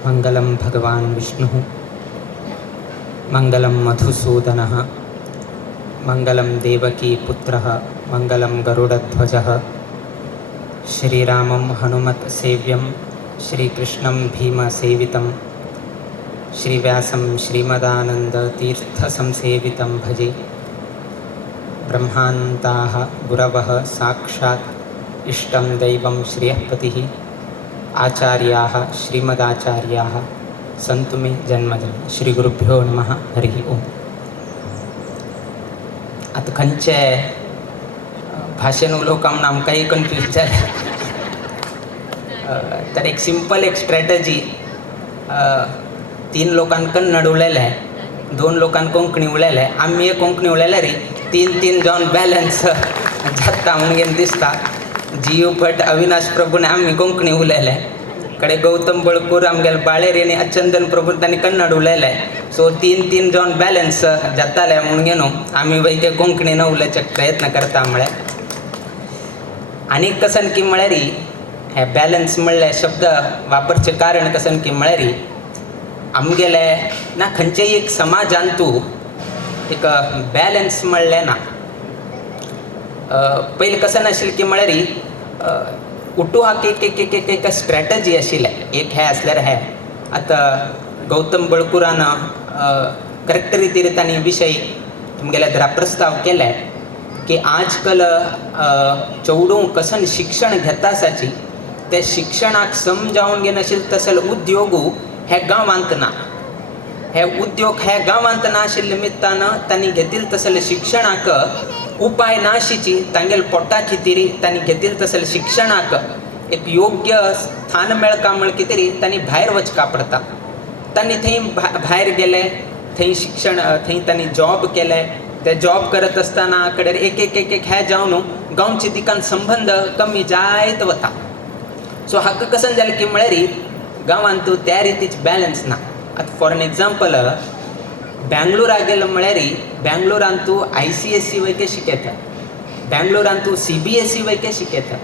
मंगलम भगवान विष्णु, मंगलम मधुसूदनः, मंगलम देवकी पुत्रः, मंगलम गरुडध्वजः। श्रीरामं हनुमत सेव्यं, श्रीकृष्णं भीमसेवितं, श्रीव्यासं श्रीमदानन्दतीर्थसंसेवितं भजे। ब्रह्मान्ताः गुरवः साक्षात् इष्टं दैवं श्रियःपतिः, आचार्याः श्रीमदाचार्याः संतु मे जन्मजन्म। श्री गुरुभ्यो नमः। हरि ओम. आता खंयचे भाशेन उलोवपाक आमकां कन्फ्यूज जालें. तर एक सिंपल एक स्ट्रॅटजी, 3 लोकांक कन्नड उलयले, 2 लोकांक कोंकणी उलयले, आमी एक कोंकणी उलयले रे, 3 जावन बॅलन्स जाता म्हणून दिसता. जीव भट अविनाश प्रभूने आम्ही कोंकणी उलयले, कडे गौतम बळकूर आमगेले बाळेरीने अचंदन प्रभू तांणी कन्नड उलयले. सो 3 जावन बॅलन्स जाताले म्हणून न्हू आमी वैके कोंकणी न उलयच्याक प्रयत्न करता. म्हळ्यार आनीक कसन की म्हळ्यार हे बॅलन्स म्हणले शब्द वापरचे कारण कसन की म्हळ्यार आमगेले ना खंयचेय एक समाजान तूं एक बॅलन्स म्हणलें ना. पयलीं कसन आशिल्लें की म्हळ्यार उठूहाक एक स्ट्रॅटजी आशिल्ले. एक हे आसल्यार हे आतां गौतम बळकुरान करेक्ट रितीन तांणी विशय तुमगेल्या घरा प्रस्ताव केले की आजकाल चेडूं कसन शिक्षण घेता आसाची ते शिक्षणाक समजावन घेनाशिल्ले तसले उद्योगू हे गांवांत ना. हे उद्योग हे गांवांत ना आशिल्ले निमित्तान तांणी घेतिल्ले तसले शिक्षणाक उपाय नाशिची तांगेल पोटा खातीर तांणी घेतिल्ले तसले शिक्षणाक एक योग्य स्थान मेळका म्हण कितें तरी तांणी भायर वचका पडटा. तांणी थंय भायर गेले, थंय शिक्षण थंय तांणी जॉब केले. ते जॉब करत आसतना कडेन एक हे जावन गांवचे दिकान संबंध कमी जायत वता. सो हाका कसन जालें की म्हळ्यार गांवांत त्या रितीचे बॅलन्स ना. आतां फॉर एन एग्जाम्पल बँगलोराक गेलो म्हळ्यार बँगलोरान तूं ICSE वैके शिकयता, बँगलोरान तूं CBSE वैके शिकयता,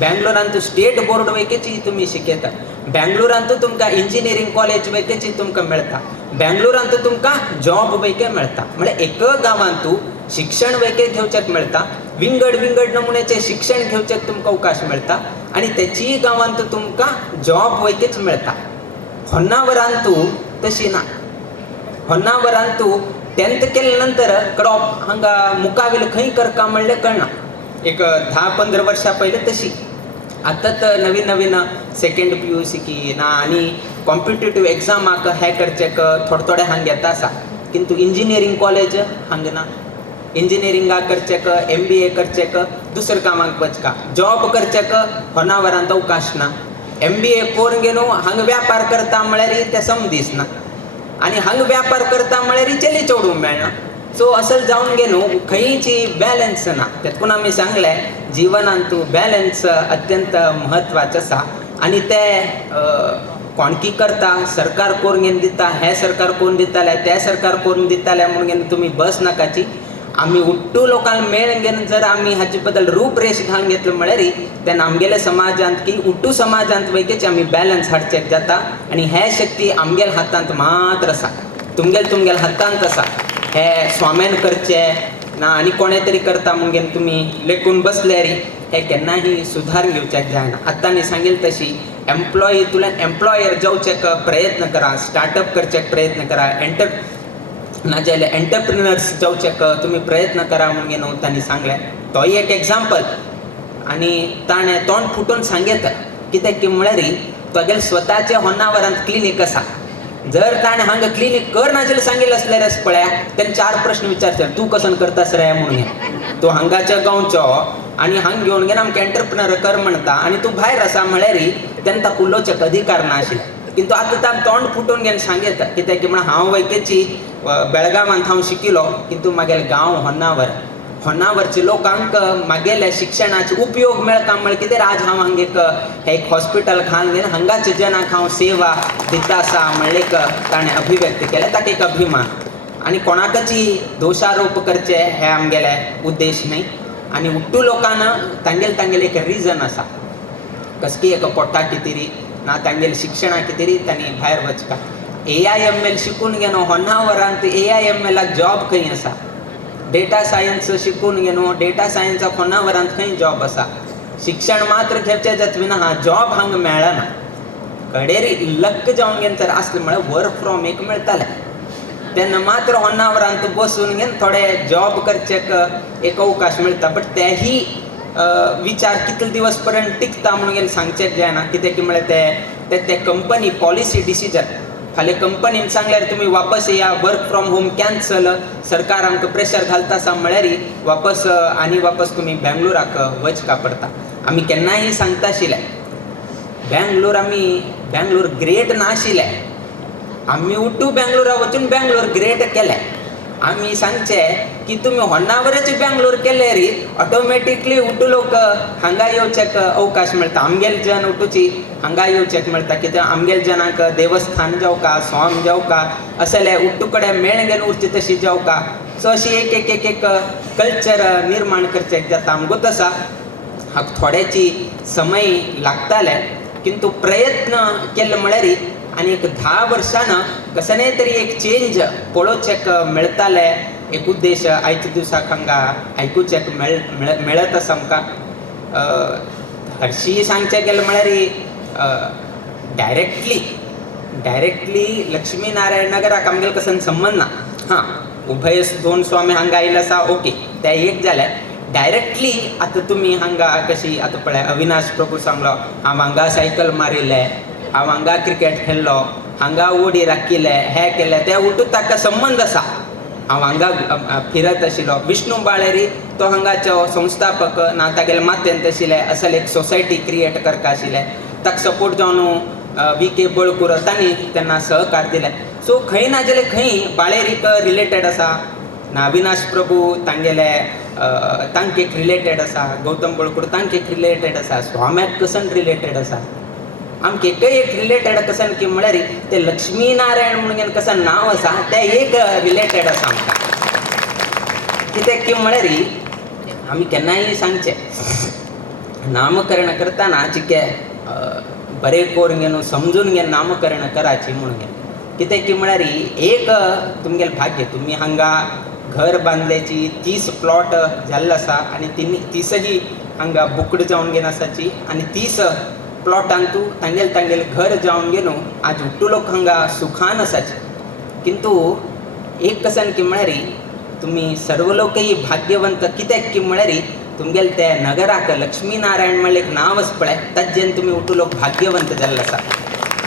बँगलोरान तूं स्टेट बोर्ड वैकेची तुमी शिकयता, बँगलोरान तूं तुमकां इंजिनियरींग कॉलेज वैकेची तुमकां मेळटा, बँगलोरान तूं तुमकां जॉब वैके मेळटा. म्हळ्यार एक गांवांत तूं शिक्षण वैके घेवचेक मेळटा, विंगड नमुन्याचें शिक्षण घेवचेक तुमकां अवकाश मेळटा आनी तेचीय गांवांत तुमकां जॉब वैकेच मेळटा. होन्नावरान तूं तशी ना. होन्नावरान तूं 10th केले नंतर क्रॉप हांगा मुकावेल खंय करता म्हणलें कळना. एक 10-15 वर्सां पयलीं तशी. आतां तर नवीन सेकंड PUC की ना आनी कॉम्पिटेटिव्ह एग्जामाक हे करचेक थोडे हांगा येता आसा. किंतु इंजिनियरींग कॉलेज हांगा ना. इंजिनियरिंगाक करचेक MBA करचेक दुसऱ्या कामाक वचका, जॉब करचेक होन्नावरांत अवकाश ना. MBA करून घेवन हांगा व्यापार करता म्हळ्यार ते समदीस ना. आनी हांगा व्यापार करता म्हळ्यार चली चेडूं मेळना. सो असल जावन गे न्हू खंयची बॅलन्स ना. तेतून आमी सांगलें जिवनांत तूं बॅलन्स अत्यंत म्हत्वाचें आसा. आनी ते कोणकी करता, सरकार करून घेवन दिता, हे सरकार करून दिताले, ते सरकार करून दिताले म्हणून घेवन तुमी बस नाकाची. आमी उट्टू लोकांक मेळून घेवन जर आमी हाचे बद्दल रूपरेश घालून घेतलो म्हळ्यार तेन्ना आमगेल्या समाजांत की उट्टू समाजांत वैकेच आमी बॅलन्स हाडचेक जाता. आनी हे शक्ती आमगेल्या हातांत मात्र आसा, तुमगेल्या हातांत आसा. हे स्वाम्यान करचे ना आनी कोणे तरी करता म्हणून घेवन तुमी लेखून बसल्यार हे केन्नाही सुधार घेवचेक जायना. आतां सांगिल्लें तशी तुल्यान एम्प्लॉयर जावचेक प्रयत्न करा, स्टार्टअप करचेक प्रयत्न करा, नाजाल्यार एंटरप्रिनर्स जावचेक तुमी प्रयत्न करा म्हणून घेवन तांणी सांगलें. तोय एक एग्जाम्पल. आनी ताणें तोंड फुटून सांगता कित्याक की म्हळ्यार तुगेलें स्वताचें होन्नावरांत क्लिनीक आसा. जर ताणें हांगा क्लिनीक कर नाजाल्यार सांगिल्लें आसल्यार पळया तेन्ना 4 प्रश्न विचारचे. तूं कसो करतास रे म्हणून घेवन, तूं हांगाच्या गांवचो आनी हांगा घेवन घेवन आमकां एंटरप्रिनर कर म्हणटा आनी तूं भायर आसा म्हळ्यार तेन्ना ताका उलोवचेक अधिकार ना आशिल्ले. किंतु आतां ताणें तोंड फुटून घेवन सांगता कित्याक की म्हळ्यार हांव वैकेची बेळगांवांत हांव शिकिलो किंतु म्हागेलें गांव होन्नावरच्या लोकांक म्हागेल्या शिक्षणाचे उपयोग मेळटा म्हळ्यार कितें आज हांव हांगा एक हॉस्पिटल घालून घेवन हांगाच्या जनाक हांव सेवा दिता आसा म्हणलें ताणें अभिव्यक्त केलें. ताका एक अभिमान. आनी कोणाकची दोशारोप करचे हे आमगेले उद्देश न्हय. आणि उट्टू लोकांना तांगेल एक रिजन असा कसकी एक पोट्टा कितेरी ना तांगेल शिक्षणा कितेरी तांणी भायर वचका AIML शिकून घेनो होन्नावरांत AIML जॉब खंय आसा डेटा सायन्स शिकून घेनो डेटा सायन्सा होन्नावरांत खंय जॉब आसा शिक्षण मात्र घेवचें जातविना हा जॉब हांगा मेळना कडेरी लक जावन घेवन तर आसलें म्हळ्यार वर्क फ्रॉम एक मेळटालें तेन्ना मात्र होन्नावरांत बसून घेवन थोडे जॉब करचेक एक अवकाश मेळटा बट तेही विचार कितले दिवस पर्यंत टिकता म्हणून घेवन सांगचेक जायना कित्याक की म्हळ्यार ते कंपनी पॉलिसी डिसिजन फाल्यां कंपनीन सांगल्यार तुमी वापस या वर्क फ्रॉम होम कॅन्सल सरकार आमकां प्रेशर घालता आसा म्हळ्यार वापस तुमी बेंगलोराक वचका पडटा आमी केन्नाय सांगता आशिल्ले बेंगलोर ग्रेट नाशिल्ले आमी उट्टू बेंगलोरा वचून बेंगलोर ग्रेट केलें आमी सांगचें की तुमी होन्नावरच बेंगलोर केले री ऑटोमॅटिकली उट्टू लोक हांगा येवचेक अवकाश मेळटा आमगेल जन उट्टूची हांगा येवचेक मेळटा कित्याक आमगेल जनाक देवस्थान जावका स्वाम जावका असले उट्टू कडेन मेळ घेवन उरची तशी जावका सो अशी एक कल्चर निर्माण करचेक जाता आमगूच आसा हाका थोड्याची समय लागताले किंतु प्रयत्न केले म्हळ्यार आनी एक 10 वर्षांना कसले तरी एक चेंज पळोवचेक मेळटाले एक उद्देश आयच्या दिसाक हांगा आयकुचेक मेळत आसा आमकां हरशीं सांगचें गेलें म्हळ्यार डायरेक्टली लक्ष्मी नारायण नगराक आमगेले कसन संबंद ना हां उभय 2 स्वामी हांगा आयिल्ले आसा ओके ते एक जालें डायरेक्टली आतां तुमी हांगा कशी आतां पळय अविनाश प्रभू सांगलो हांव हांगा सायकल मारिल्लें हांव हांगा क्रिकेट खेळ्ळो हांगा ओडी राखिल्ले हे केले ते उठून ताका संबंध आसा हांव हांगा फिरत आशिल्लो विष्णू बाळेरी तो हांगाचो संस्थापक ना तागेले मातेंत आशिल्ले असले एक सोसायटी क्रिएट करता आशिल्ले ताका सपोर्ट जावन VK बळकूर तांणी तेन्ना सहकार दिले सो खंय ना जाल्यार खंय बाळेरीक रिलेटेड आसा ना अविनाश प्रभू तांगेले तांकेक रिलेटेड आसा गौतम बळकूर तांकेक रिलेटेड आसा स्वाम्याक कसन रिलेटेड आसा आमकां एक रिलेटेड कसन की म्हळ्यार ते लक्ष्मी नारायण म्हणून कसन नांव आसा ते एक रिलेटेड आसा आमकां कित्याक की म्हळ्यार आमी केन्नाय सांगचें नामकरण करतना चिकें बरें करून घेवन समजून घेवन नामकरण कराची म्हणून घेवन कित्याक की म्हळ्यार एक तुमगेलें भाग्य तुमी हांगा घर बांदल्याची 30 प्लॉट जाल्लो आसा आनी 30 हांगा बुकड जावन घेवन आसाची आनी 30 प्लॉटान तूं तांगेल घर जावन घेवन आज उट्टू लोक हांगा सुखान आसाचे किंतु एक कसन की म्हळ्यार तुमी सर्व लोकय भाग्यवंत कित्याक की म्हळ्यार तुमगेले ते नगराक लक्ष्मी नारायण म्हणलें एक नांव आसा पळय ताजेन तुमी उट्टू लोक भाग्यवंत जाल्ले आसा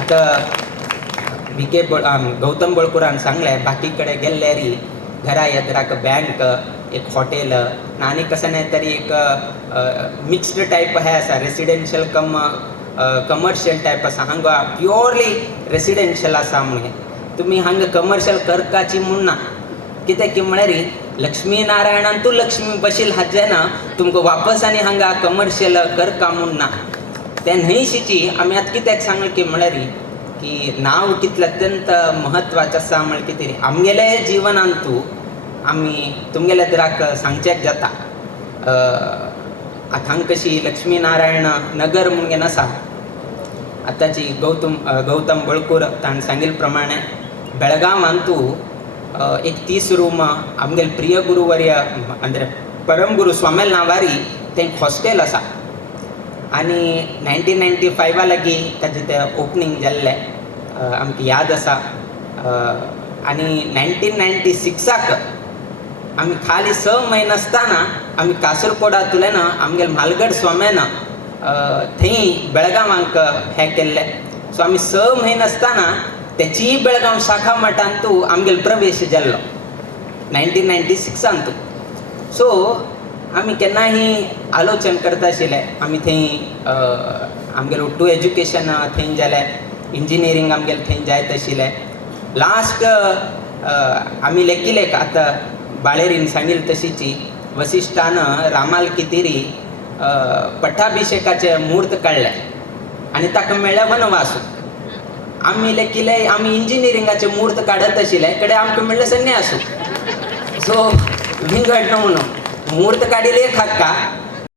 आतां VK गौतम बळकुरान सांगलें बाकी कडेन गेल्ल्यार घरा येद्राक बँक एक हॉटेल आनी कसं तरी एक मिक्स्ड टायप हे आसा रेसिडेन्शियल कमर्शियल टायप आसा हांगा प्युअरली रेसिडेन्शियल आसा म्हणून तुमी हांगा कमर्शियल करपाची म्हूण ना कित्याक की म्हळ्यार लक्ष्मी नारायणान तूं लक्ष्मी बशील हाजें ना तुमकां वापस आनी हांगा कमर्शियल करका म्हूण ना ते न्हयशीची आमी आतां कित्याक सांगलें की म्हळ्यार की नांव कितलें अत्यंत म्हत्वाचें आसा म्हळ्यार कितें आमगेले जिवनांत तूं आमी तुमगेल्या तराक सांगचेक जाता आतां हांगा कशी लक्ष्मी नारायण नगर म्हणून आसा आतांची गौतम बळकूर ताणें सांगिल्ले प्रमाणे बेळगांवांत तूं एक 30 रूम आमगेले प्रिय गुरुवर्य म्हणजे परम गुरू स्वामेल नावारी तें हॉस्टेल आसा आनी 1995 लागीं ताजें तें ओपनिंग जाल्लें आमकां याद आसा आनी 1996 आमी खाली 6 म्हयने आसतना आमी कासरकोडांतल्यान आमगेले म्हालगड स्वाम्यान थंय बेळगांवांक हें केल्लें सो आमी 6 म्हयने आसतना तेचीय बेळगांव शाखा मठांत तूं आमगेलो प्रवेश जाल्लो 1996 सो आमी केन्नाय आलोचन करता आशिल्ले आमी थंय आमगेलें उट्टू एज्युकेशन थंय जालें इंजिनियरींग आमगेलें थंय जायत आशिल्लें लास्ट आमी लेकिलेक आतां बाळेरीन सांगिल्ली तशीची वसिश्ठान रामाल कितेरी पट्टाभिशेकाचें मुहूर्त काडलें आनी ताका मेळ्ळें वनवास आमी लेकिले आमी इंजिनियरिंगाचें मुहूर्त काडत आशिल्ले कडेन आमकां मेळ्ळें संन्यासू सो विंगड न्हू म्हणून मुहूर्त काढील एक हक्का